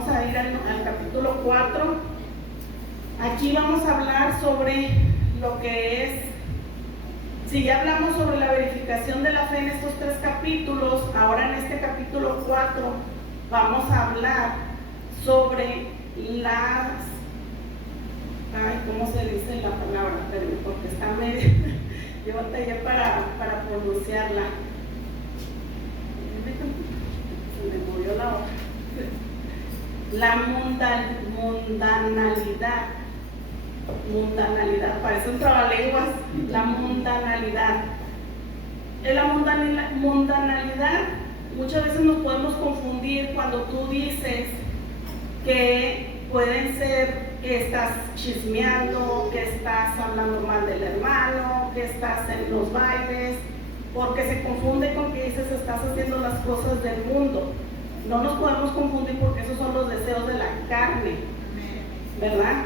Vamos a ir al capítulo 4. Aquí vamos a hablar sobre lo que es, si ya hablamos sobre la verificación de la fe en estos 3 capítulos, ahora en este capítulo 4 vamos a hablar sobre las, ¿cómo se dice la palabra? Porque está medio, yo batallé para pronunciarla. Se me movió la hoja. La mundanalidad, parece un trabalenguas. La mundanalidad. En la mundanalidad muchas veces nos podemos confundir cuando tú dices que pueden ser que estás chismeando, que estás hablando mal del hermano, que estás en los bailes, porque se confunde con que dices estás haciendo las cosas del mundo. No nos podemos confundir porque esos son los deseos de la carne, ¿verdad?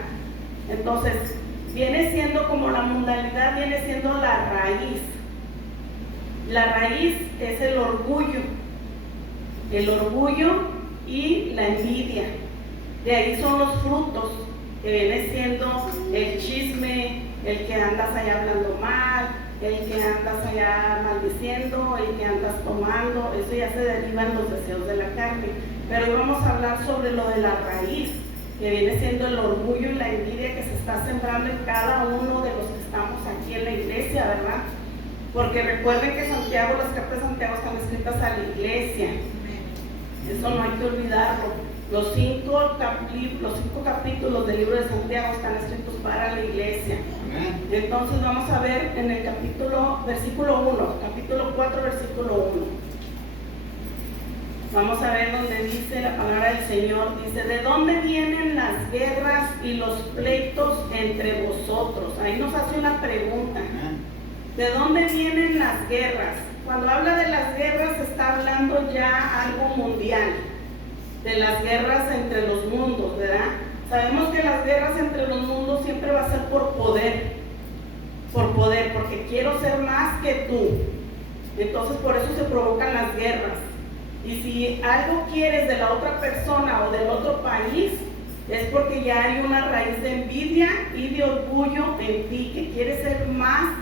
Entonces, viene siendo como la mundanalidad, viene siendo la raíz. La raíz es el orgullo y la envidia. De ahí son los frutos, que viene siendo el chisme, el que andas allá hablando mal, el que andas allá maldiciendo, el que andas tomando. Eso ya se deriva en los deseos de la carne. Pero hoy vamos a hablar sobre lo de la raíz, que viene siendo el orgullo y la envidia que se está sembrando en cada uno de los que estamos aquí en la iglesia, ¿verdad? Porque recuerden que Santiago, las cartas de Santiago están escritas a la iglesia. Eso no hay que olvidarlo. Los 5 capítulos del libro de Santiago están escritos para la iglesia. Entonces vamos a ver en el versículo 1, capítulo 4, versículo 1. Vamos a ver donde dice la palabra del Señor. Dice, ¿de dónde vienen las guerras y los pleitos entre vosotros? Ahí nos hace una pregunta. ¿De dónde vienen las guerras? Cuando habla de las guerras está hablando ya algo mundial, de las guerras entre los mundos, ¿verdad? Sabemos que las guerras entre los mundos siempre va a ser por poder, porque quiero ser más que tú. Entonces por eso se provocan las guerras. Y si algo quieres de la otra persona o del otro país, es porque ya hay una raíz de envidia y de orgullo en ti, que quieres ser más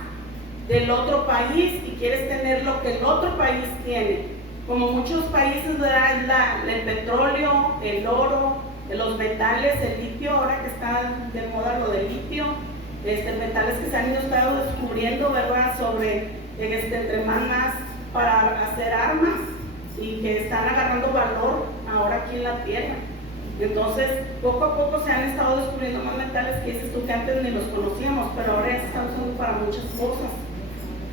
del otro país y quieres tener lo que el otro país tiene. Como muchos países, ¿verdad? El petróleo, el oro, los metales, el litio, ahora que está de moda lo del litio, metales que se han estado descubriendo, ¿verdad? Sobre entre más para hacer armas y que están agarrando valor ahora aquí en la tierra. Entonces, poco a poco se han estado descubriendo más metales que dices tú que antes ni los conocíamos, pero ahora ya se están usando para muchas cosas.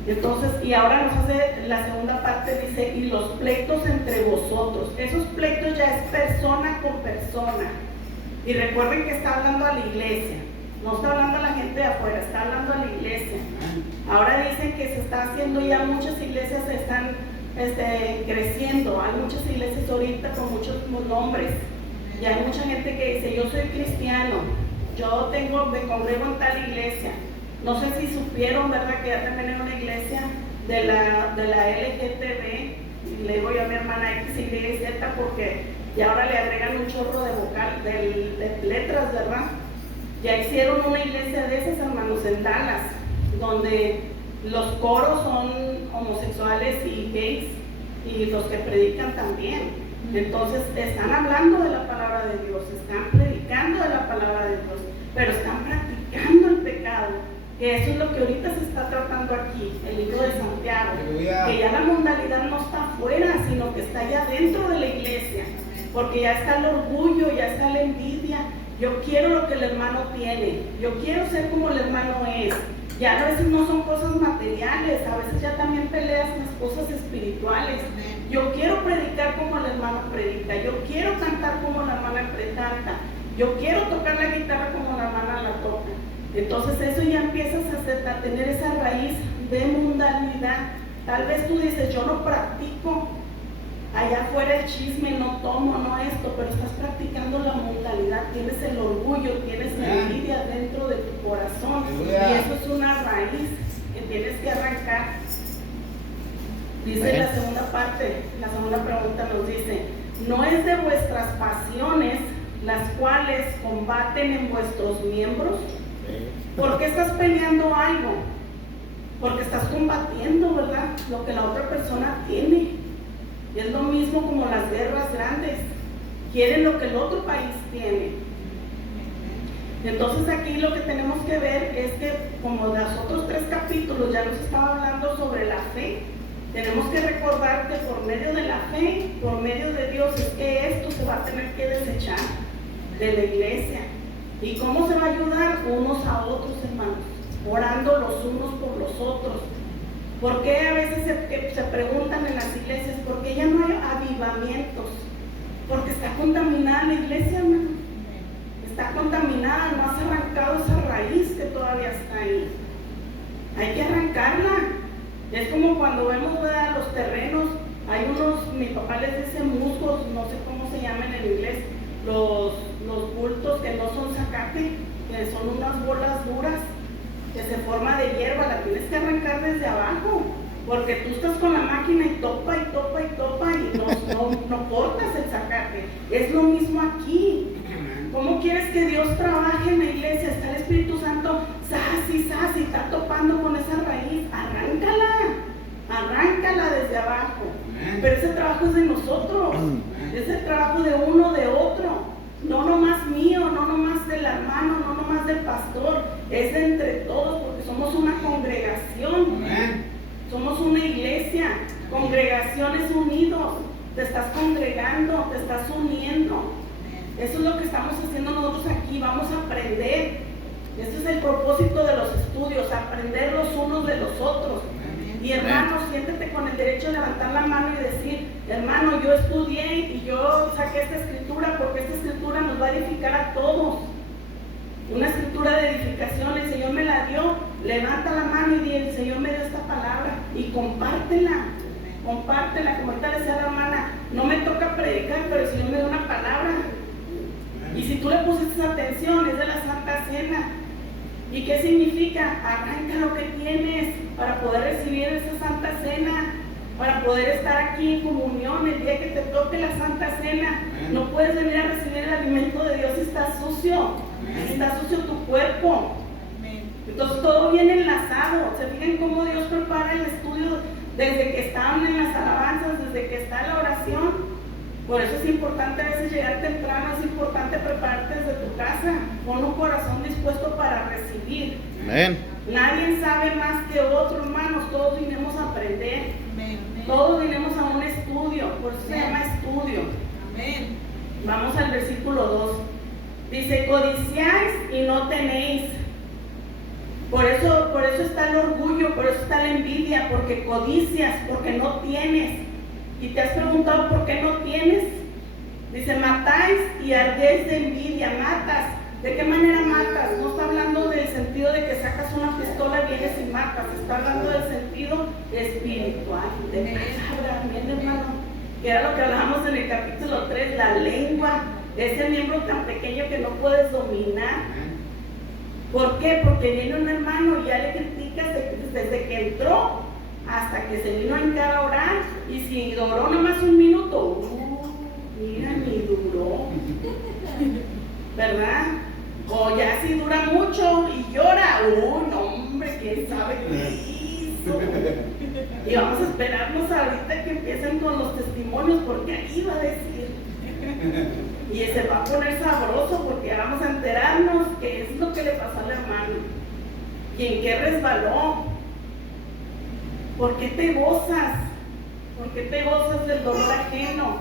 Entonces, y ahora nos hace la segunda parte, dice, y los pleitos entre vosotros. Esos pleitos ya es persona con persona. Y recuerden que está hablando a la iglesia, no está hablando a la gente de afuera, está hablando a la iglesia. Ahora dicen que se está haciendo ya, muchas iglesias se están creciendo. Hay muchas iglesias ahorita con muchos nombres. Y hay mucha gente que dice, yo soy cristiano, me congrego en tal iglesia. No sé si supieron, ¿verdad?, que ya también hay una iglesia de la LGTB, y le digo yo a mi hermana X, Y y Z, porque ya ahora le agregan un chorro de vocal, de letras, ¿verdad? Ya hicieron una iglesia de esas, hermanos, en Dallas, donde los coros son homosexuales y gays, y los que predican también. Entonces están hablando de la palabra de Dios, están predicando de la palabra de Dios, pero están practicando el pecado. Que eso es lo que ahorita se está tratando aquí, el libro de Santiago. Que ya la mundanalidad no está afuera, sino que está ya dentro de la iglesia. Porque ya está el orgullo, ya está la envidia. Yo quiero lo que el hermano tiene, yo quiero ser como el hermano es. Ya a veces no son cosas materiales, a veces ya también peleas en las cosas espirituales. Yo quiero predicar como el hermano predica, yo quiero cantar como la hermana canta, yo quiero tocar la guitarra como la hermana la toca. Entonces eso ya empiezas a tener esa raíz de mundanalidad. Tal vez tú dices, yo no practico allá afuera el chisme, no tomo, no esto, pero estás practicando la mundanalidad, tienes el orgullo, tienes la envidia dentro de tu corazón, y eso es una raíz que tienes que arrancar. Dice la segunda parte, la segunda pregunta nos dice, no es de vuestras pasiones las cuales combaten en vuestros miembros. ¿Por qué estás peleando algo? Porque estás combatiendo, ¿verdad?, lo que la otra persona tiene. Es lo mismo como las guerras grandes. Quieren lo que el otro país tiene. Entonces aquí lo que tenemos que ver es que, como los otros 3 capítulos ya nos estaba hablando sobre la fe, tenemos que recordar que por medio de la fe, por medio de Dios, es que esto se va a tener que desechar de la iglesia. ¿Y cómo se va a ayudar? Unos a otros, hermanos, orando los unos por los otros. ¿Por qué a veces se preguntan en las iglesias, por qué ya no hay avivamientos? Porque está contaminada la iglesia, hermano. Está contaminada, no has arrancado esa raíz que todavía está ahí. Hay que arrancarla. Es como cuando vemos, ¿verdad?, los terrenos. Hay unos, mi papá les dice musgos, no sé cómo se llaman en inglés, los bultos que no son zacate, que son unas bolas duras, que se forma de hierba. La tienes que arrancar desde abajo, porque tú estás con la máquina y topa y topa y topa y no cortas el zacate. Es lo mismo aquí. ¿Cómo quieres que Dios trabaje en la iglesia? Está el Espíritu Santo, sas y está topando con esa raíz. Arráncala desde abajo. Pero ese trabajo es de nosotros, es el trabajo de uno, de otro. No nomás mío, no nomás del hermano, no nomás del pastor, es de entre todos, porque somos una congregación. Somos una iglesia, congregaciones unidos. Te estás congregando, te estás uniendo. Eso es lo que estamos haciendo nosotros aquí. Vamos a aprender. Ese es el propósito de los estudios, aprender los unos de los otros. Y hermano, siéntete con el derecho de levantar la mano y decir, hermano, yo estudié y yo saqué esta escritura porque esta escritura nos va a edificar a todos. Una escritura de edificación, el Señor me la dio. Levanta la mano y di, el Señor me dio esta palabra, y compártela, como ahorita le decía a la hermana, no me toca predicar, pero el Señor me dio una palabra. Y si tú le pusiste atención, es de la Santa Cena. ¿Y qué significa? Arranca lo que tienes para poder recibir esa Santa Cena, para poder estar aquí en comunión el día que te toque la Santa Cena. No puedes venir a recibir el alimento de Dios si estás sucio, si está sucio tu cuerpo. Entonces todo viene enlazado. ¿Se fijan cómo Dios prepara el estudio desde que están en las alabanzas, desde que está la oración? Por eso es importante a veces llegar temprano, es importante prepararte desde tu casa, con un corazón dispuesto para recibir. Amén. Nadie sabe más que otro, hermanos, todos vinimos a aprender. Amén. Todos vinimos a un estudio, por eso se llama estudio. Amén. Vamos al versículo 2. Dice, codiciáis y no tenéis. Por eso está el orgullo, por eso está la envidia, porque codicias, porque no tienes. Y te has preguntado por qué no tienes. Dice, matáis y ardéis de envidia. Matas. ¿De qué manera matas? No está hablando del sentido de que sacas una pistola y vienes y matas. Está hablando del sentido espiritual, de palabra. Bien, hermano, que era lo que hablábamos en el capítulo 3, la lengua, ese miembro tan pequeño que no puedes dominar. ¿Por qué? Porque viene un hermano y ya le criticas desde que entró hasta que se vino a hincar a orar, y si duró nomás un minuto, mira, ni duró, ¿verdad? O ya si dura mucho y llora, no hombre, quién sabe qué hizo. Y vamos a esperarnos ahorita que empiecen con los testimonios, porque ahí va a decir. Y se va a poner sabroso, porque vamos a enterarnos qué es lo que le pasó al hermano, y en qué resbaló. ¿Por qué te gozas? ¿Por qué te gozas del dolor ajeno?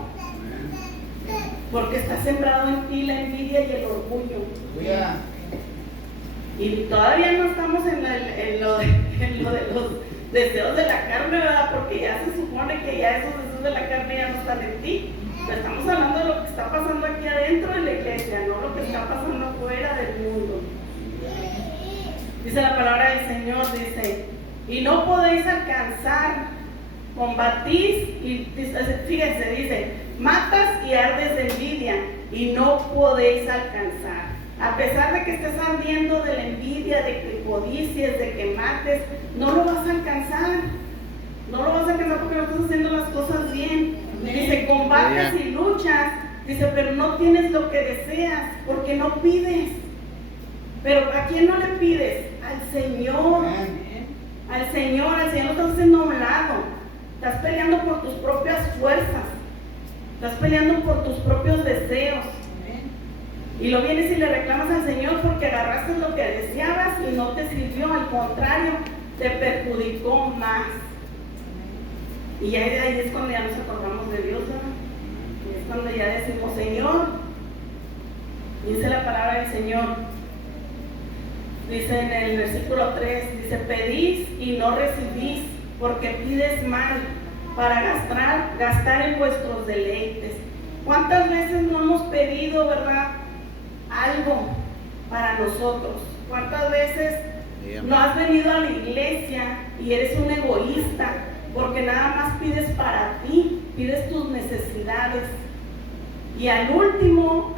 Porque está sembrado en ti la envidia y el orgullo. Y todavía no estamos en lo de los deseos de la carne, ¿verdad? Porque ya se supone que ya esos deseos de la carne ya no están en ti. Pero estamos hablando de lo que está pasando aquí adentro de la iglesia, no lo que está pasando afuera del mundo. Dice la palabra del Señor, dice, y no podéis alcanzar, combatís, y fíjense, dice, matas y ardes de envidia, y no podéis alcanzar. A pesar de que estés ardiendo de la envidia, de que codicies, de que mates, no lo vas a alcanzar. No lo vas a alcanzar porque no estás haciendo las cosas bien. Dice, combates y luchas, Dice, pero no tienes lo que deseas porque no pides. Pero ¿a quién no le pides? Al Señor. Al Señor no estás haciendo a un lado. Estás peleando por tus propias fuerzas. Estás peleando por tus propios deseos. Y lo vienes y le reclamas al Señor porque agarraste lo que deseabas y no te sirvió, al contrario, te perjudicó más. Y ahí es cuando ya nos acordamos de Dios, ¿verdad? Y es cuando ya decimos, Señor, dice la palabra del Señor, dice en el versículo 3, dice, pedís y no recibís, porque pides mal, para gastar en vuestros deleites. ¿Cuántas veces no hemos pedido, verdad, algo para nosotros? ¿Cuántas veces no has venido a la iglesia y eres un egoísta porque nada más pides para ti, pides tus necesidades, y al último,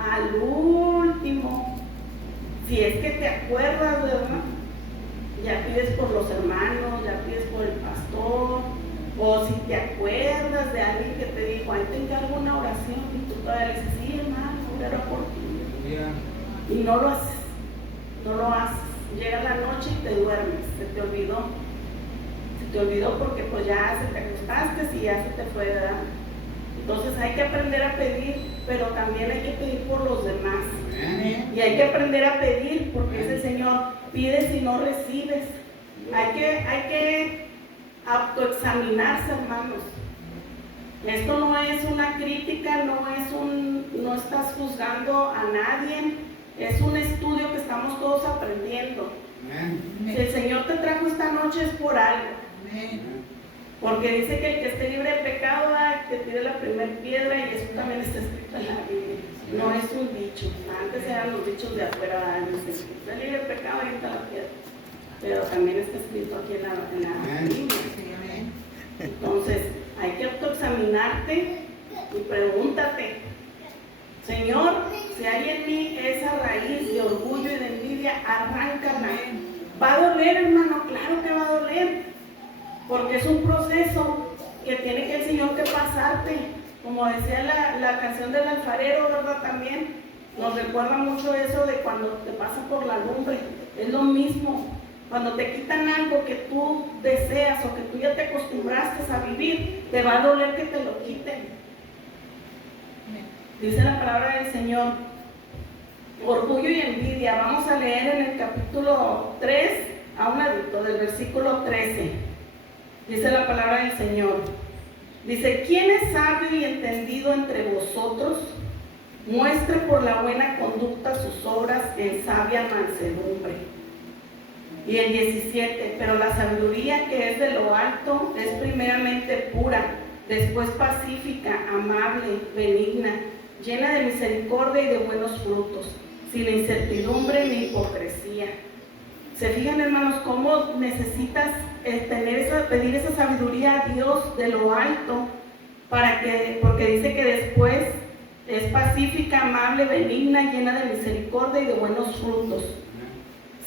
si es que te acuerdas, ¿verdad?, ya pides por los hermanos, ya pides por el pastor, o si te acuerdas de alguien que te dijo, ahí te encargo una oración, y tú todavía le dices, sí, hermano, oraré por ti. Y no lo haces, Llega la noche y te duermes, se te olvidó porque pues ya se te acostaste y ya se te fue, ¿verdad? Entonces hay que aprender a pedir, pero también hay que pedir por los demás. Y hay que aprender a pedir porque es el Señor, pides y no recibes. Hay que autoexaminarse, hermanos. Esto no es una crítica, no estás juzgando a nadie, es un estudio que estamos todos aprendiendo. Si el Señor te trajo esta noche es por algo. Porque dice que el que esté libre de pecado, que tire la primera piedra, y eso también está escrito en la Biblia. No es un dicho. Antes eran los dichos de afuera, dice, está libre de pecado, ahí está la piedra. Pero también está escrito aquí en la Biblia. Entonces, hay que autoexaminarte y pregúntate, Señor, si hay en mí esa raíz de orgullo y de envidia, arráncala. ¿Va a doler, hermano? Claro que va a doler, porque es un proceso que tiene que el Señor que pasarte. Como decía la canción del alfarero, ¿verdad? También nos recuerda mucho eso de cuando te pasa por la lumbre. Es lo mismo. Cuando te quitan algo que tú deseas o que tú ya te acostumbraste a vivir, te va a doler que te lo quiten. Dice la palabra del Señor, orgullo y envidia. Vamos a leer en el capítulo 3 a un ladito, del versículo 13. Dice la palabra del Señor. Dice, ¿quién es sabio y entendido entre vosotros? Muestre por la buena conducta sus obras en sabia mansedumbre. Y el 17, pero la sabiduría que es de lo alto es primeramente pura, después pacífica, amable, benigna, llena de misericordia y de buenos frutos, sin incertidumbre ni hipocresía. ¿Se fijan, hermanos, cómo necesitas pedir esa sabiduría a Dios de lo alto? Porque dice que después es pacífica, amable, benigna, llena de misericordia y de buenos frutos,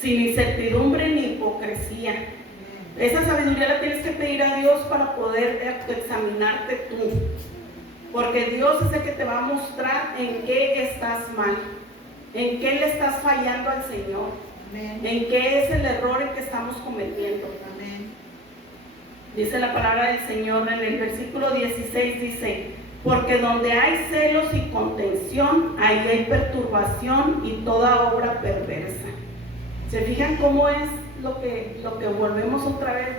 sin incertidumbre ni hipocresía. Esa sabiduría la tienes que pedir a Dios para poder examinarte tú, porque Dios es el que te va a mostrar en qué estás mal, en qué le estás fallando al Señor, en qué es el error en que estamos cometiendo. Dice la palabra del Señor en el versículo 16, dice, porque donde hay celos y contención, ahí hay perturbación y toda obra perversa. ¿Se fijan cómo es lo que volvemos otra vez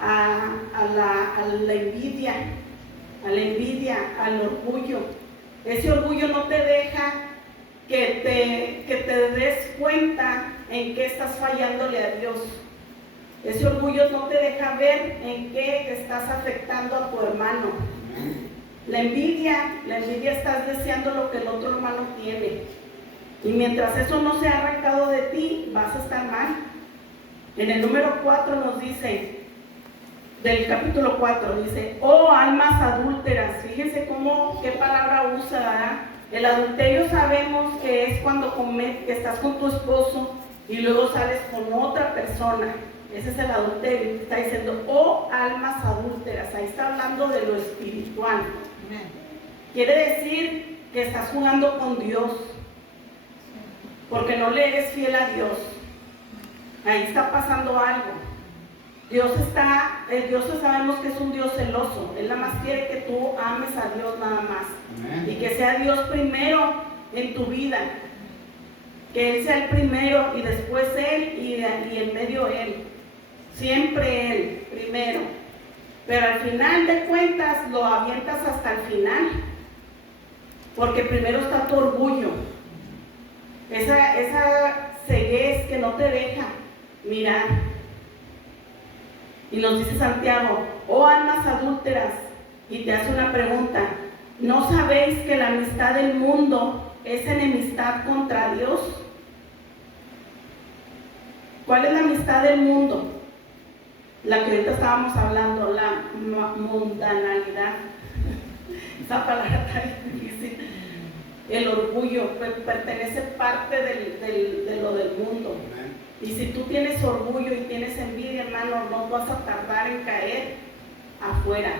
a la envidia? A la envidia, al orgullo. Ese orgullo no te deja que te des cuenta en qué estás fallándole a Dios. Ese orgullo no te deja ver en qué estás afectando a tu hermano. La envidia estás deseando lo que el otro hermano tiene. Y mientras eso no se ha arrancado de ti, vas a estar mal. En el número 4 nos dice, del capítulo 4, dice, oh almas adúlteras. Fíjense qué palabra usa, ¿verdad? El adulterio sabemos que es cuando que estás con tu esposo y luego sales con otra persona. Ese es el adulterio. Está diciendo, oh almas adúlteras. Ahí está hablando de lo espiritual. Quiere decir que estás jugando con Dios, porque no le eres fiel a Dios. Ahí está pasando algo. Dios sabemos que es un Dios celoso. Él nada más quiere que tú ames a Dios nada más. Amén. Y que sea Dios primero en tu vida. Que Él sea el primero y después Él y en medio Él. Siempre Él primero. Pero al final de cuentas lo avientas hasta el final. Porque primero está tu orgullo. Esa ceguez que no te deja mirar. Y nos dice Santiago: oh almas adúlteras, y te hace una pregunta: ¿no sabéis que la amistad del mundo es enemistad contra Dios? ¿Cuál es la amistad del mundo? La que ahorita estábamos hablando, la mundanalidad. Esa palabra tan difícil. El orgullo pertenece parte de lo del mundo. Y si tú tienes orgullo y tienes envidia, hermano, no vas a tardar en caer afuera,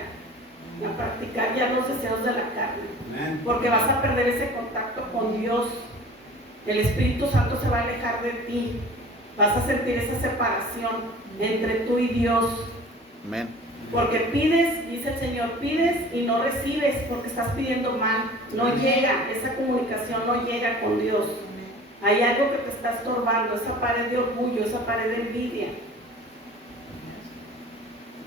a practicar ya los deseos de la carne, porque vas a perder ese contacto con Dios. El Espíritu Santo se va a alejar de ti. Vas a sentir esa separación entre tú y Dios. Amén. Porque pides, dice el Señor, pides y no recibes porque estás pidiendo mal. No llega, esa comunicación no llega con Dios. Hay algo que te está estorbando, esa pared de orgullo, esa pared de envidia.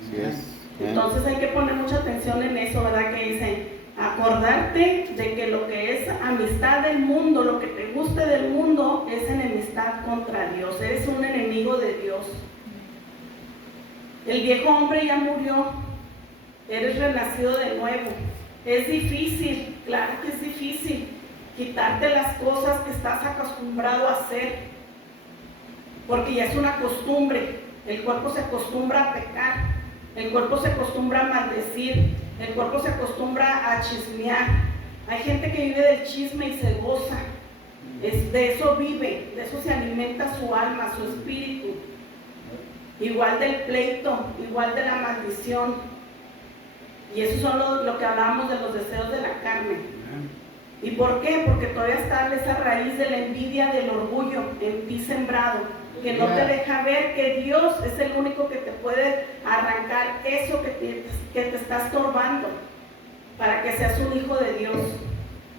Así es. Entonces hay que poner mucha atención en eso, ¿verdad? Que dice, acordarte de que lo que es amistad del mundo, lo que te guste del mundo, es enemistad contra Dios. Eres un enemigo de Dios. El viejo hombre ya murió, eres renacido de nuevo. Es difícil, claro que es difícil, quitarte las cosas que estás acostumbrado a hacer, porque ya es una costumbre. El cuerpo se acostumbra a pecar, el cuerpo se acostumbra a maldecir, el cuerpo se acostumbra a chismear. Hay gente que vive del chisme y se goza, de eso vive, de eso se alimenta su alma, su espíritu. Igual del pleito, igual de la maldición. Y eso son lo que hablábamos de los deseos de la carne. ¿Y por qué? Porque todavía está esa raíz de la envidia, del orgullo en ti sembrado, que no te deja ver que Dios es el único que te puede arrancar eso que te está estorbando para que seas un hijo de Dios.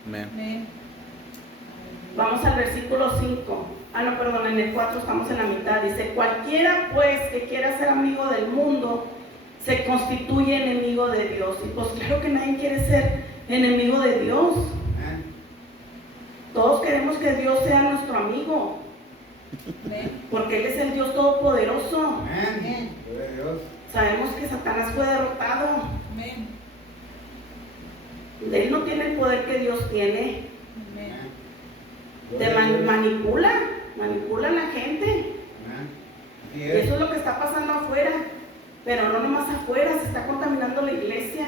Amén. Vamos al versículo 5. No, perdón, en el 4 estamos en la mitad. Dice: cualquiera pues que quiera ser amigo del mundo se constituye enemigo de Dios. Y pues claro que nadie quiere ser enemigo de Dios. Todos queremos que Dios sea nuestro amigo, porque Él es el Dios todopoderoso. Sabemos que Satanás fue derrotado. Él no tiene el poder que Dios tiene. Te manipula a la gente. Y eso es lo que está pasando afuera. Pero no nomás afuera, se está contaminando la iglesia.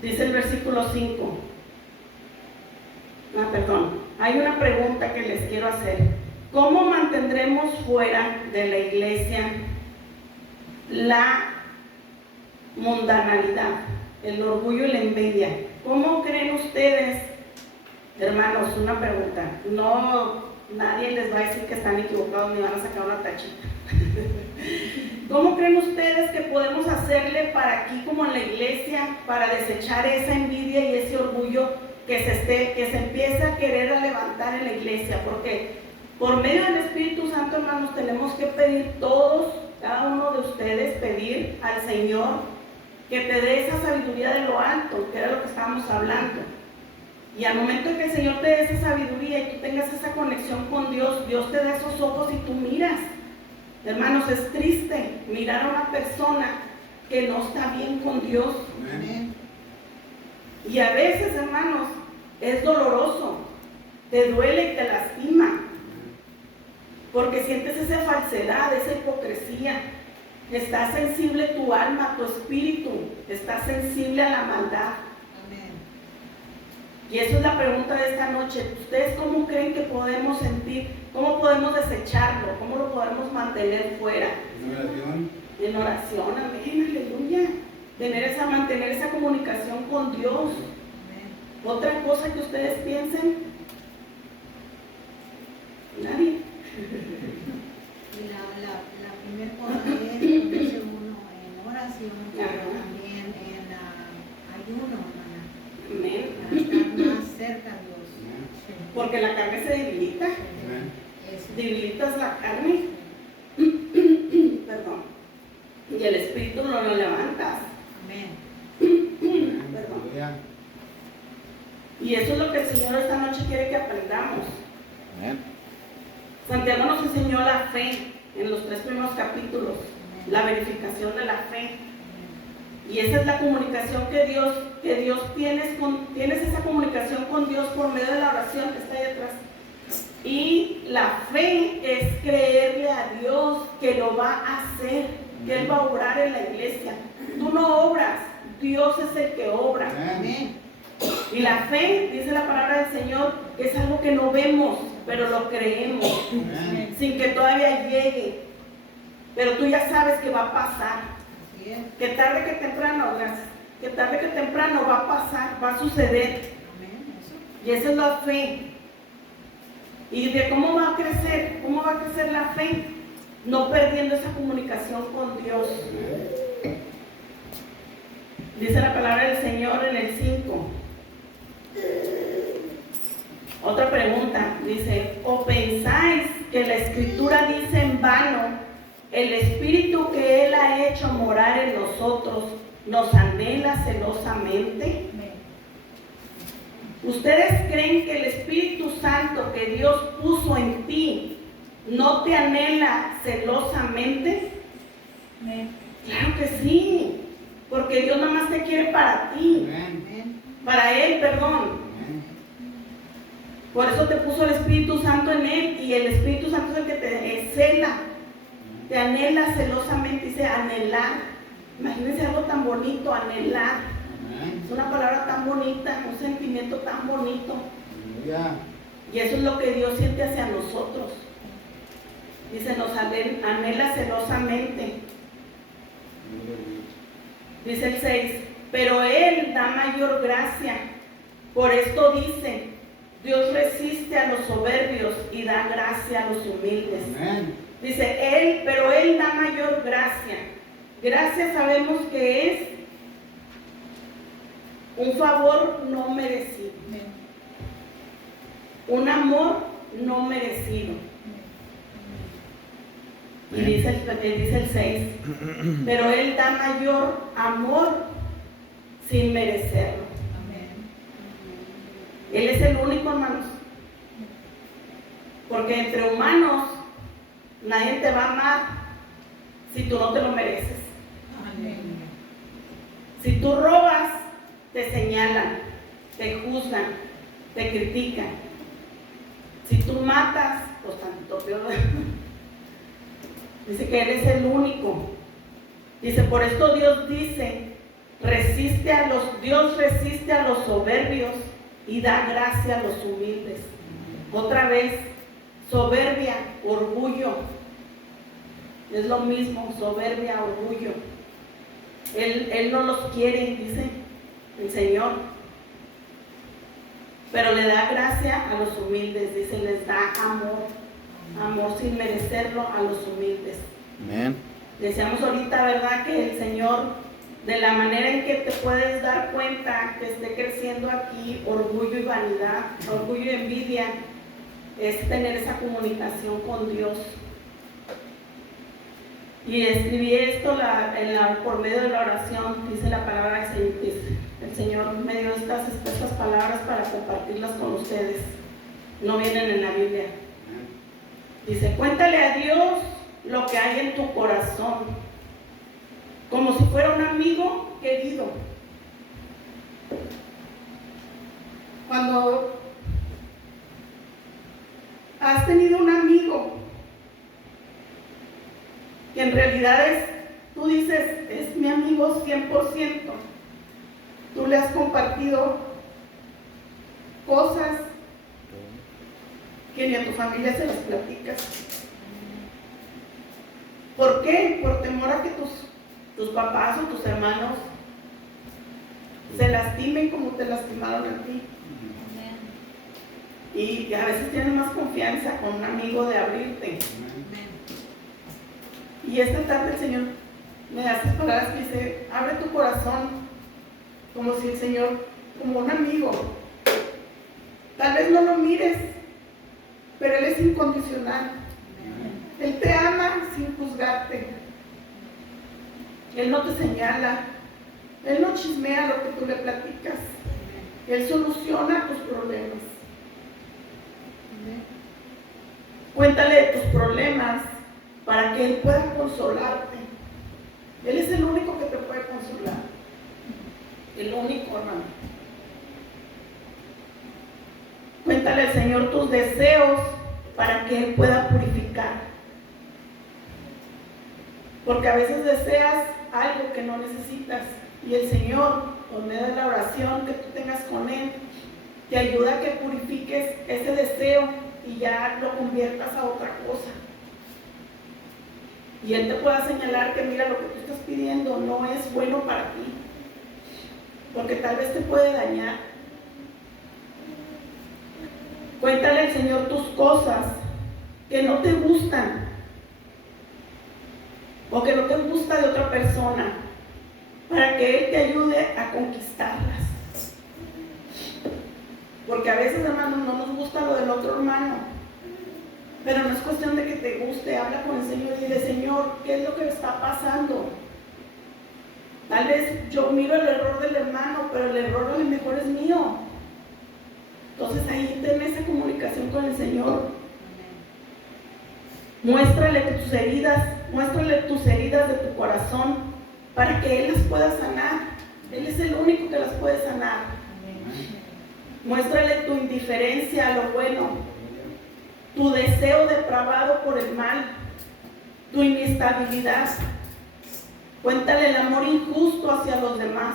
Dice el versículo 5. Hay una pregunta que les quiero hacer. ¿Cómo mantendremos fuera de la iglesia la mundanalidad, el orgullo y la envidia? ¿Cómo creen ustedes, hermanos? Una pregunta. No, nadie les va a decir que están equivocados ni van a sacar una tachita. ¿Cómo creen ustedes que podemos hacerle para aquí como en la iglesia, para desechar esa envidia y ese orgullo que se empieza a querer levantar en la iglesia? Porque por medio del Espíritu Santo, hermanos, tenemos que pedir todos, cada uno de ustedes, pedir al Señor que te dé esa sabiduría de lo alto, que era lo que estábamos hablando. Y al momento en que el Señor te dé esa sabiduría y tú tengas esa conexión con Dios, Dios te da esos ojos y tú miras. Hermanos, es triste mirar a una persona que no está bien con Dios. Amén. Y a veces, hermanos, es doloroso, te duele y te lastima, porque sientes esa falsedad, esa hipocresía. Está sensible tu alma, tu espíritu, está sensible a la maldad. Amén. Y eso es la pregunta de esta noche. ¿Ustedes cómo creen que podemos sentir? ¿Cómo podemos desecharlo? ¿Cómo lo podemos mantener fuera? En oración. En oración, amén, aleluya. mantener esa comunicación con Dios. ¿Otra cosa que ustedes piensen? ¿Nadie? Y la primera cosa es ponerse uno en oración, pero también en ayuno, hermana. Amén. Para estar más cerca a Dios. Porque la carne se debilita. Eso. Debilitas la carne. Perdón. Y el espíritu no lo levantas. Amén. Perdón. Y eso es lo que el Señor esta noche quiere que aprendamos. Amén. Santiago nos enseñó la fe en los 3 primeros capítulos, la verificación de la fe. Y esa es la comunicación que Dios tienes esa comunicación con Dios por medio de la oración que está ahí atrás. Y la fe es creerle a Dios que lo va a hacer, que Él va a obrar en la iglesia. Tú no obras, Dios es el que obra. Amén. Y la fe, dice la palabra del Señor, es algo que no vemos, pero lo creemos, sin que todavía llegue. Pero tú ya sabes que va a pasar, Así es. que tarde que temprano, gracias, que tarde que temprano va a pasar, va a suceder. Amén. Eso. Y esa es la fe. ¿Y de cómo va a crecer? ¿Cómo va a crecer la fe? No perdiendo esa comunicación con Dios. Dice la palabra del Señor en el 5. Otra pregunta, dice, ¿o pensáis que la Escritura dice en vano, el Espíritu que Él ha hecho morar en nosotros nos anhela celosamente? ¿Ustedes creen que el Espíritu Santo que Dios puso en ti no te anhela celosamente? Claro que sí, porque Dios nada más te quiere para ti, Amén. para Él, perdón. Por eso te puso el Espíritu Santo en Él, y el Espíritu Santo es el que te cela, te anhela celosamente, dice anhelar. Imagínense algo tan bonito, anhelar. Es una palabra tan bonita, un sentimiento tan bonito. Y eso es lo que Dios siente hacia nosotros. Dice, nos anhela celosamente. Dice el 6, pero Él da mayor gracia. Por esto dice, Dios resiste a los soberbios y da gracia a los humildes. Amén. Dice, pero Él da mayor gracia. Gracia sabemos que es un favor no merecido, un amor no merecido. Y dice el 6, pero Él da mayor amor sin merecerlo. Él es el único, hermanos. Porque entre humanos nadie te va a amar si tú no te lo mereces. Si tú robas, te señalan, te juzgan, te critican. Si tú matas, pues tanto peor. Dice que eres el único. Dice, por esto Dios dice, Dios resiste a los soberbios y da gracia a los humildes. Otra vez, soberbia, orgullo. Es lo mismo, soberbia, orgullo. Él no los quiere, dice el Señor. Pero le da gracia a los humildes, dice, les da amor. Amor sin merecerlo a los humildes. Amén. Decíamos ahorita, ¿verdad? Que el Señor, de la manera en que te puedes dar cuenta que esté creciendo aquí orgullo y vanidad, orgullo y envidia, es tener esa comunicación con Dios. Y escribí esto por medio de la oración, dice la palabra el Señor me dio estas palabras para compartirlas con ustedes. No vienen en la Biblia. Dice, cuéntale a Dios lo que hay en tu corazón, como si fuera un amigo querido. Cuando has tenido un amigo que en realidad tú dices, es mi amigo 100%, tú le has compartido cosas que ni a tu familia se las platicas. ¿Por qué? Por temor a que tus papás o tus hermanos se lastimen como te lastimaron a ti. Y a veces tienes más confianza con un amigo de abrirte. Y esta tarde el Señor me da estas palabras que dice, abre tu corazón, como si el Señor, como un amigo. Tal vez no lo mires, pero Él es incondicional. Él te ama sin juzgarte. Él no te señala. Él no chismea lo que tú le platicas. Él soluciona tus problemas. Cuéntale de tus problemas para que Él pueda consolarte. Él es el único que te puede consolar. El único, hermano. Cuéntale al Señor tus deseos para que Él pueda purificar. Porque a veces deseas algo que no necesitas y el Señor, por medio de la oración que tú tengas con Él, te ayuda a que purifiques ese deseo y ya lo conviertas a otra cosa. Y Él te pueda señalar que mira, lo que tú estás pidiendo no es bueno para ti, porque tal vez te puede dañar. Cuéntale al Señor tus cosas que no te gustan o que no te gusta de otra persona, para que Él te ayude a conquistarlas. Porque a veces, hermanos, no nos gusta lo del otro hermano, pero no es cuestión de que te guste. Habla con el Señor y dile, Señor, ¿qué es lo que me está pasando? Tal vez yo miro el error del hermano, pero el error a lo mejor es mío. Entonces ahí ten esa comunicación con el Señor. Muéstrale tus heridas de tu corazón para que Él las pueda sanar. Él es el único que las puede sanar. Muéstrale tu indiferencia a lo bueno, tu deseo depravado por el mal, tu inestabilidad. Cuéntale el amor injusto hacia los demás,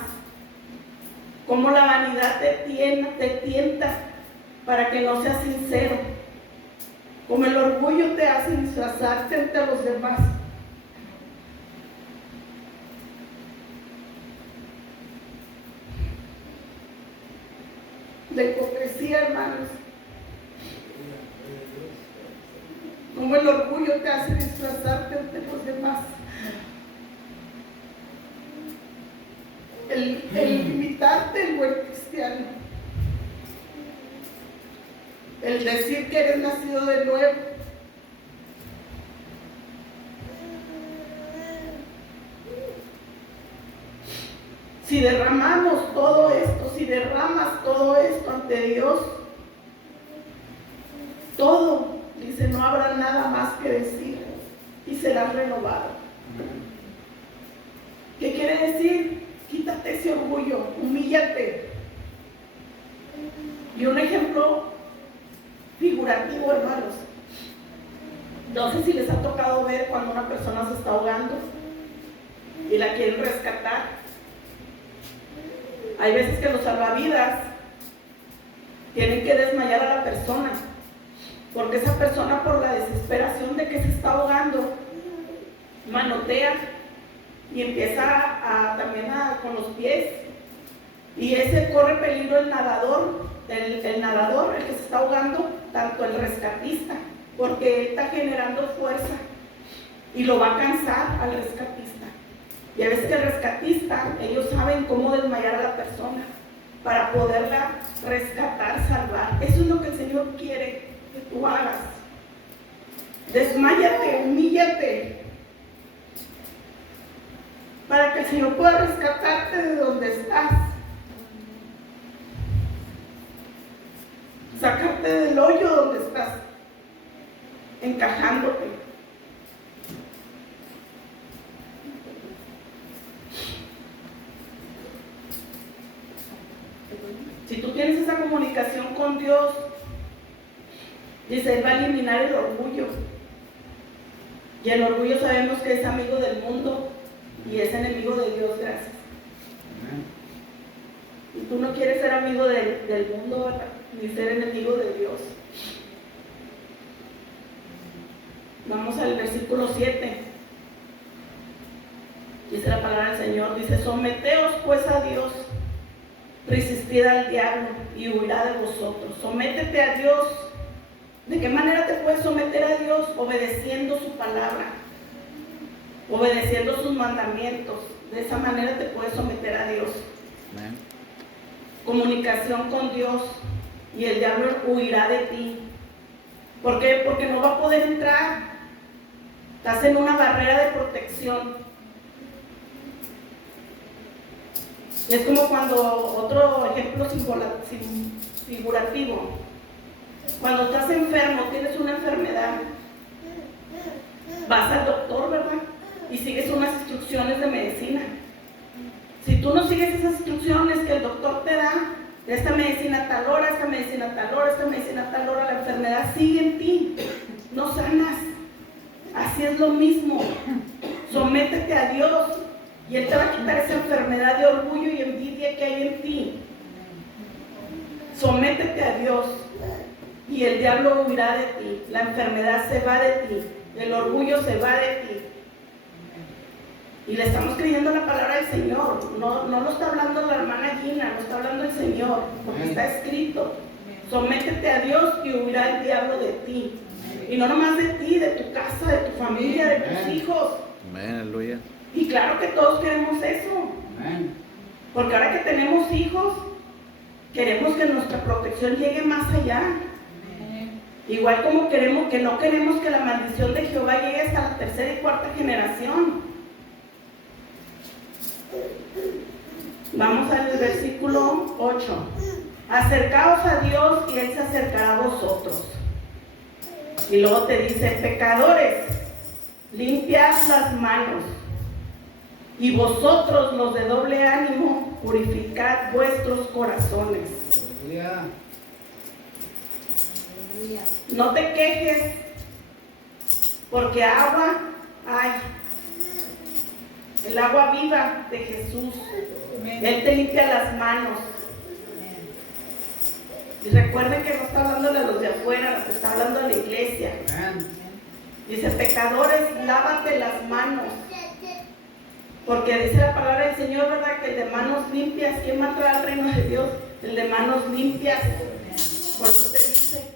cómo la vanidad te tienta para que no seas sincero, como el orgullo te hace disfrazarte ante los demás. La hipocresía, hermanos, como el orgullo te hace disfrazarte ante los demás. El imitarte el buen cristiano, el decir que eres nacido de nuevo. Si derramamos todo esto, si derramas todo esto ante Dios, todo, dice, no habrá nada más que decir y serás renovado. ¿Qué quiere decir? Quítate ese orgullo, humíllate. Y un ejemplo figurativo, hermanos. No sé si les ha tocado ver cuando una persona se está ahogando y la quieren rescatar. Hay veces que los salvavidas tienen que desmayar a la persona, porque esa persona, por la desesperación de que se está ahogando, manotea y empieza también con los pies, y ese corre peligro el nadador, el nadador, el que se está ahogando, tanto el rescatista, porque él está generando fuerza y lo va a cansar al rescatista. Y a veces que el rescatista, ellos saben cómo desmayar a la persona para poderla rescatar, salvar. Eso es lo que el Señor quiere que tú hagas. Desmáyate, humíllate, para que el Señor pueda rescatarte de donde estás, sacarte del hoyo donde estás encajándote. Si tú tienes esa comunicación con Dios, dice, Él va a eliminar el orgullo. Y el orgullo sabemos que es amigo del mundo y es enemigo de Dios, gracias. Y tú no quieres ser amigo del mundo, ¿verdad? Ni ser enemigo de Dios. Vamos al versículo 7. Dice la palabra del Señor, dice, someteos pues a Dios, resistid al diablo y huirá de vosotros. Sométete a Dios. ¿De qué manera te puedes someter a Dios? Obedeciendo su palabra, obedeciendo sus mandamientos. De esa manera te puedes someter a Dios. Amén. Comunicación con Dios y el diablo huirá de ti. ¿Por qué? Porque no va a poder entrar. Estás en una barrera de protección. Es como cuando, otro ejemplo figurativo, cuando estás enfermo, tienes una enfermedad, vas al doctor, ¿verdad? Y sigues unas instrucciones de medicina. Si tú no sigues esas instrucciones que el doctor te da, esta medicina a tal hora, esta medicina a tal hora, esta medicina a tal hora, la enfermedad sigue en ti, no sanas. Así es lo mismo. Sométete a Dios y Él te va a quitar esa enfermedad de orgullo y envidia que hay en ti. Sométete a Dios y el diablo huirá de ti, la enfermedad se va de ti, el orgullo se va de ti. Y le estamos creyendo la palabra del Señor. No lo está hablando la hermana Gina, lo está hablando el Señor, porque está escrito. Sométete a Dios y huirá el diablo de ti. Y no nomás de ti, de tu casa, de tu familia, de tus hijos. Amén, aleluya. Y claro que todos queremos eso. Porque ahora que tenemos hijos, queremos que nuestra protección llegue más allá. Igual como que no queremos que la maldición de Jehová llegue hasta la tercera y cuarta generación. Vamos al versículo 8. Acercaos a Dios y Él se acercará a vosotros. Y luego te dice, pecadores, limpiad las manos. Y vosotros, los de doble ánimo, purificad vuestros corazones. No te quejes, porque agua hay. El agua viva de Jesús. Él te limpia las manos. Y recuerden que no está hablando de los de afuera, está hablando de la iglesia. Dice, pecadores, lávate las manos. Porque dice la palabra del Señor, ¿verdad? Que el de manos limpias, ¿quién va a entrar al reino de Dios? El de manos limpias. Por eso te dice,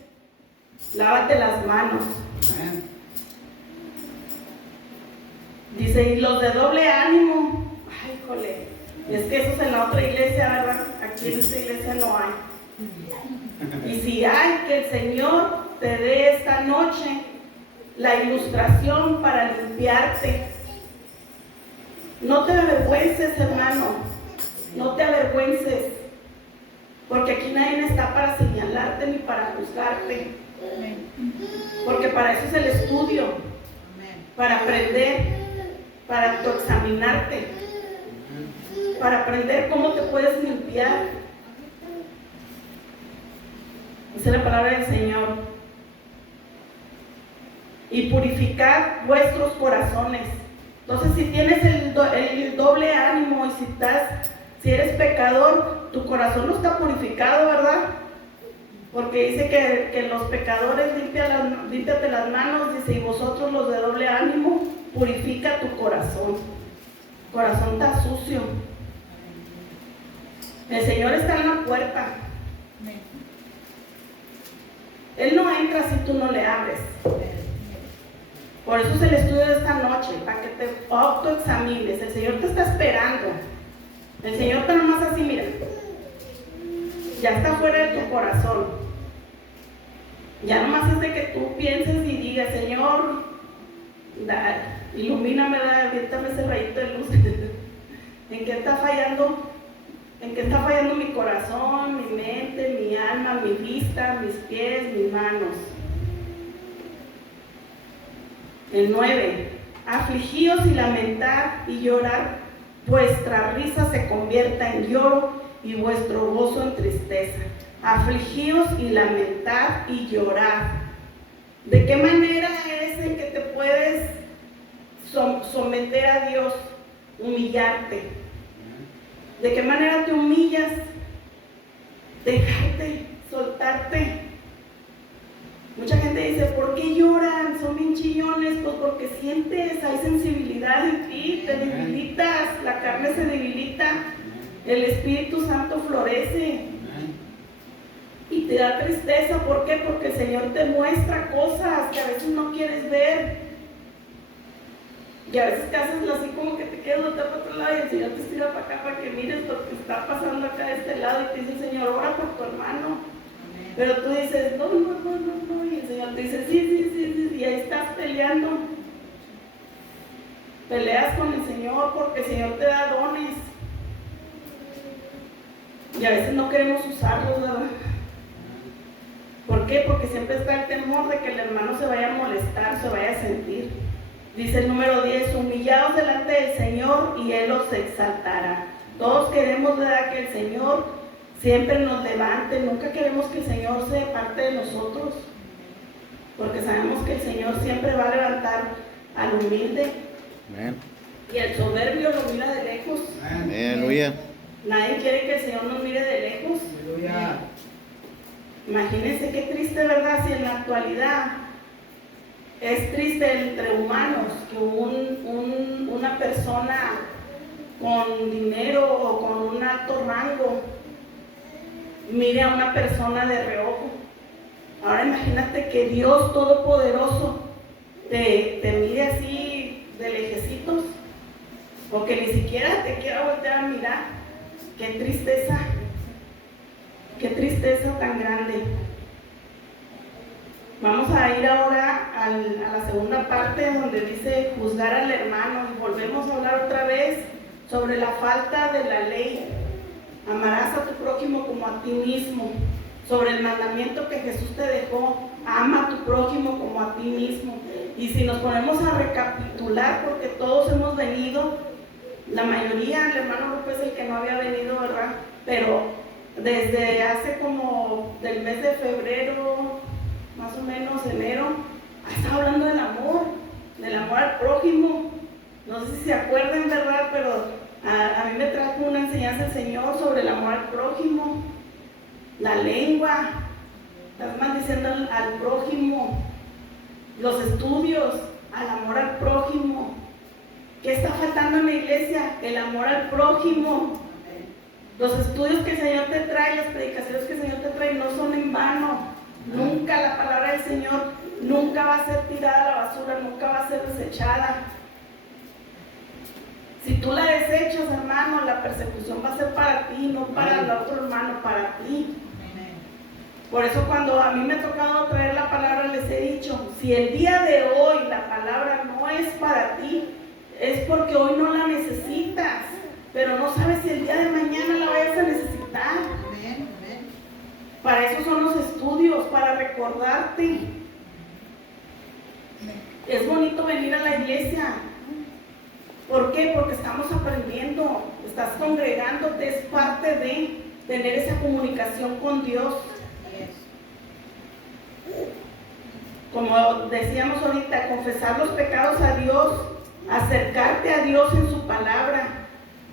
lávate las manos. Dice, y los de doble ánimo. Ay, híjole, es que eso es en la otra iglesia, ¿verdad? Aquí en esta iglesia no hay. Y si hay, que el Señor te dé esta noche la ilustración para limpiarte. No te avergüences, hermano, no te avergüences, porque aquí nadie está para señalarte ni para juzgarte, porque para eso es el estudio, para aprender, para autoexaminarte, para aprender cómo te puedes limpiar. Dice la palabra del Señor, y purificad vuestros corazones. Entonces, si tienes el doble ánimo y si eres pecador, tu corazón no está purificado, ¿verdad? Porque dice que los pecadores límpiate las manos, dice, y vosotros los de doble ánimo, purifica tu corazón. Tu corazón está sucio. El Señor está en la puerta. Él no entra si tú no le abres. Por eso es el estudio de esta noche, para que te autoexamines. El Señor te está esperando. El Señor está nomás así, mira. Ya está fuera de tu corazón. Ya nomás es de que tú pienses y digas, Señor, ilumíname, aviéntame ese rayito de luz. ¿En qué está fallando? ¿En qué está fallando mi corazón, mi mente, mi alma, mi vista, mis pies, mis manos? El 9, afligíos y lamentad y llorar, vuestra risa se convierta en lloro y vuestro gozo en tristeza. Afligíos y lamentad y llorar. ¿De qué manera es en que te puedes someter a Dios? Humillarte. ¿De qué manera te humillas? Dejarte, soltarte. Mucha gente dice, ¿por qué lloran? Son bien chillones. Pues porque sientes, hay sensibilidad en ti, te debilitas, la carne se debilita. el Espíritu Santo florece. Y te da tristeza, ¿por qué? Porque el Señor te muestra cosas que a veces no quieres ver. Y a veces te haces así como que te quedas volteado para otro lado y el Señor te estira para acá para que mires lo que está pasando acá de este lado y te dice, Señor, ora por tu hermano. Pero tú dices, no, y el Señor te dice, sí, y ahí estás peleando. Peleas con el Señor porque el Señor te da dones. Y a veces no queremos usarlos, ¿verdad? ¿Por qué? Porque siempre está el temor de que el hermano se vaya a molestar, se vaya a sentir. Dice el número 10, humillaos delante del Señor y Él os exaltará. Todos queremos, ¿verdad?, que el Señor siempre nos levante. Nunca queremos que el Señor sea parte de nosotros, porque sabemos que el Señor siempre va a levantar al humilde. Amén. Y el soberbio lo mira de lejos. Aleluya. Nadie quiere que el Señor nos mire de lejos. Aleluya. Imagínense qué triste, ¿verdad? Si en la actualidad es triste entre humanos que una persona con dinero o con un alto rango mire a una persona de reojo. Ahora imagínate que Dios Todopoderoso te mire así de lejecitos, o que ni siquiera te quiera voltear a mirar. Qué tristeza tan grande. Vamos a ir ahora a la segunda parte donde dice juzgar al hermano, y volvemos a hablar otra vez sobre la falta de la ley. Amarás a tu prójimo como a ti mismo. Sobre el mandamiento que Jesús te dejó, ama a tu prójimo como a ti mismo. Y si nos ponemos a recapitular, porque todos hemos venido, la mayoría, el hermano López es el que no había venido, ¿verdad? Pero desde hace como del mes de febrero, más o menos enero, ha estado hablando del amor al prójimo. No sé si se acuerdan, ¿verdad? Pero a mí me trajo una enseñanza el Señor sobre el amor al prójimo, la lengua, estás maldiciendo al prójimo, los estudios, al amor al prójimo. ¿Qué está faltando en la iglesia? El amor al prójimo. Los estudios que el Señor te trae, las predicaciones que el Señor te trae no son en vano. Nunca la palabra del Señor nunca va a ser tirada a la basura, nunca va a ser desechada. Si tú la desechas, hermano, la persecución va a ser para ti, no para el otro hermano, para ti. Por eso cuando a mí me ha tocado traer la palabra, les he dicho, si el día de hoy la palabra no es para ti, es porque hoy no la necesitas, pero no sabes si el día de mañana la vayas a necesitar. Para eso son los estudios, para recordarte. Es bonito venir a la iglesia. ¿Por qué? Porque estamos aprendiendo, estás congregándote, es parte de tener esa comunicación con Dios. Como decíamos ahorita, confesar los pecados a Dios, acercarte a Dios en su palabra,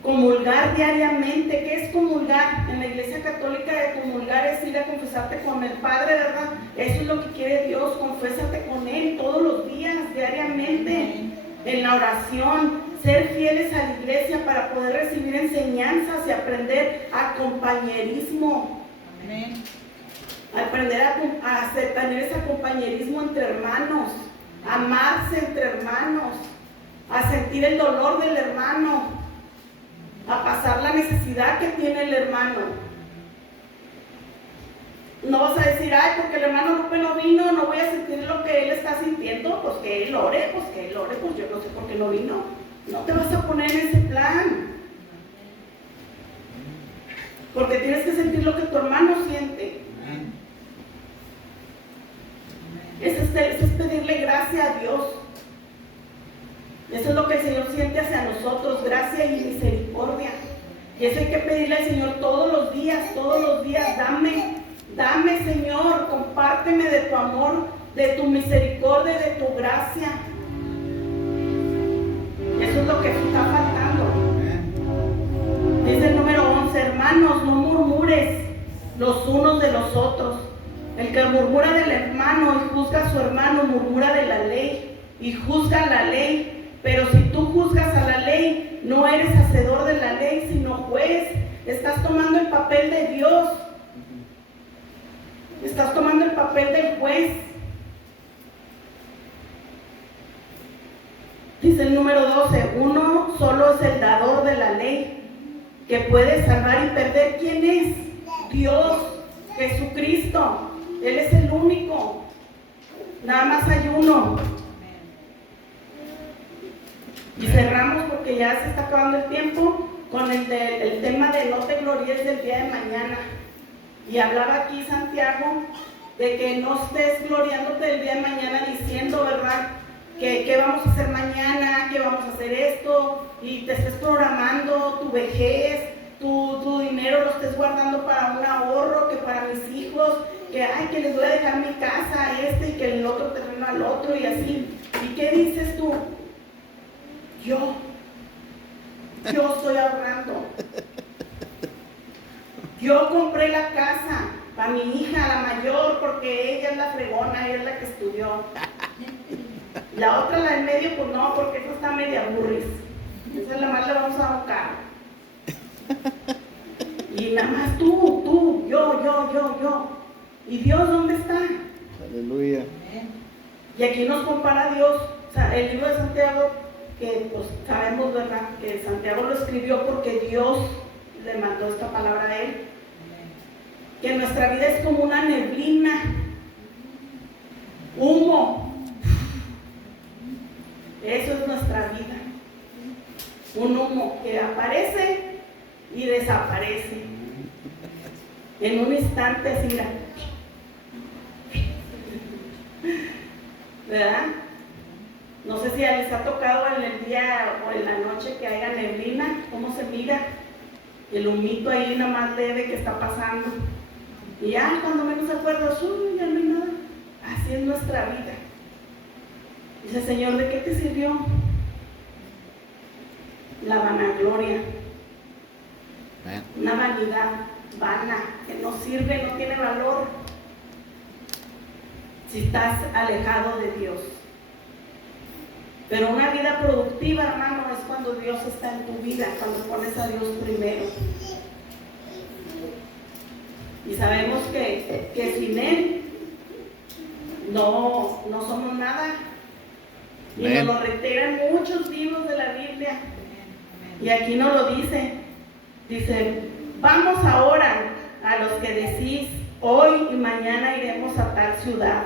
comulgar diariamente. ¿Qué es comulgar? En la Iglesia Católica, de comulgar es ir a confesarte con el Padre, ¿verdad? Eso es lo que quiere Dios, confésate con Él todos los días, diariamente, en la oración, ser fieles a la iglesia para poder recibir enseñanzas y aprender a compañerismo. Amén. Aprender a tener ese compañerismo entre hermanos, amarse entre hermanos, a sentir el dolor del hermano, a pasar la necesidad que tiene el hermano. No vas a decir, ay, porque el hermano Lupe no vino, no voy a sentir lo que él está sintiendo, pues que él ore, pues yo no sé por qué no vino. No te vas a poner en ese plan, porque tienes que sentir lo que tu hermano siente. Eso es pedirle gracia a Dios. Eso es lo que el Señor siente hacia nosotros, gracia y misericordia. Y eso hay que pedirle al Señor todos los días, dame Señor, compárteme de tu amor, de tu misericordia, de tu gracia. Eso es lo que está faltando. Dice el número 11, hermanos, no murmures los unos de los otros. El que murmura del hermano y juzga a su hermano, murmura de la ley y juzga la ley. Pero si tú juzgas a la ley, no eres hacedor de la ley, sino juez. estás tomando el papel de Dios. Estás tomando el papel del juez. Dice el número 12, uno solo es el dador de la ley, que puede salvar y perder. ¿Quién es? Dios, Jesucristo. Él es el único. Nada más hay uno. Y cerramos porque ya se está acabando el tiempo con el tema de no te glories del día de mañana. Y hablaba aquí Santiago de que no estés gloriándote del día de mañana diciendo, ¿verdad?, que qué vamos a hacer mañana, que vamos a hacer esto, y te estés programando tu vejez, tu dinero lo estés guardando para un ahorro, que para mis hijos, que ay, que les voy a dejar mi casa a este y que el otro terreno al otro y así. ¿Y qué dices tú? Yo estoy ahorrando. Yo compré la casa para mi hija, la mayor, porque ella es la fregona, ella es la que estudió. La otra, la en medio, pues no, porque esa está media burris. Esa es la más, le vamos a dar un carro. Y nada más tú, yo. ¿Y Dios dónde está? Aleluya. Y aquí nos compara a Dios. O sea, el libro de Santiago, que pues sabemos, ¿verdad?, que Santiago lo escribió porque Dios le mandó esta palabra a él. Que nuestra vida es como una neblina, humo. Eso es nuestra vida. Un humo que aparece y desaparece. En un instante así, mira. ¿Verdad? No sé si les ha tocado en el día o en la noche que haya neblina, cómo se mira. El humito ahí nada más leve que está pasando. Y ya cuando menos acuerdas, ya no hay nada. Así es nuestra vida. Dice, Señor, ¿de qué te sirvió? La vanagloria. Una vanidad vana, que no sirve, no tiene valor. Si estás alejado de Dios. Pero una vida productiva, hermano, es cuando Dios está en tu vida, cuando pones a Dios primero. Y sabemos que sin Él no somos nada. Y nos lo reiteran muchos libros de la Biblia. Y aquí nos lo dice. Dice, vamos ahora a los que decís, hoy y mañana iremos a tal ciudad.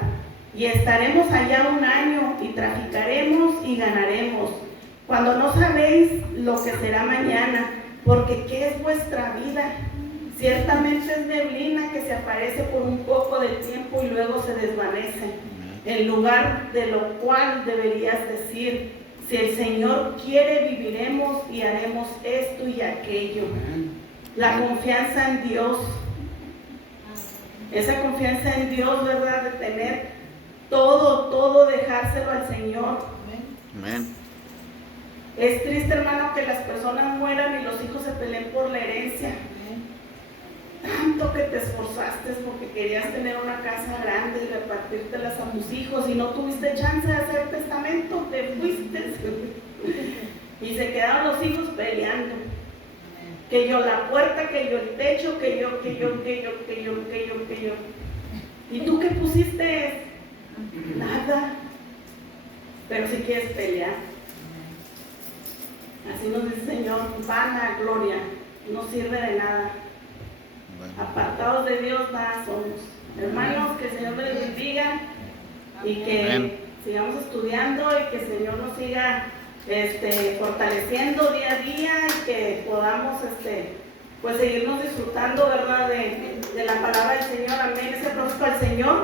Y estaremos allá un año y traficaremos y ganaremos. Cuando no sabéis lo que será mañana, porque ¿qué es vuestra vida? Ciertamente es neblina que se aparece por un poco de tiempo y luego se desvanece. En lugar de lo cual deberías decir, si el Señor quiere, viviremos y haremos esto y aquello. La confianza en Dios. Esa confianza en Dios, ¿verdad? De tener todo dejárselo al Señor. Amén. Es triste, hermano, que las personas mueran y los hijos se peleen por la herencia. Tanto que te esforzaste porque querías tener una casa grande y repartírtelas a tus hijos y no tuviste chance de hacer testamento, te fuiste y se quedaron los hijos peleando. Que yo la puerta, que yo el techo, que yo. ¿Y tú qué pusiste? Nada. Pero si quieres pelear. Así nos dice el Señor, vana gloria, no sirve de nada. Apartados de Dios nada somos. Hermanos, que el Señor les bendiga y que Amén. sigamos estudiando y que el Señor nos siga fortaleciendo día a día y que podamos pues seguirnos disfrutando, ¿verdad?, de la palabra del Señor. Amén. Ese aplauso al Señor.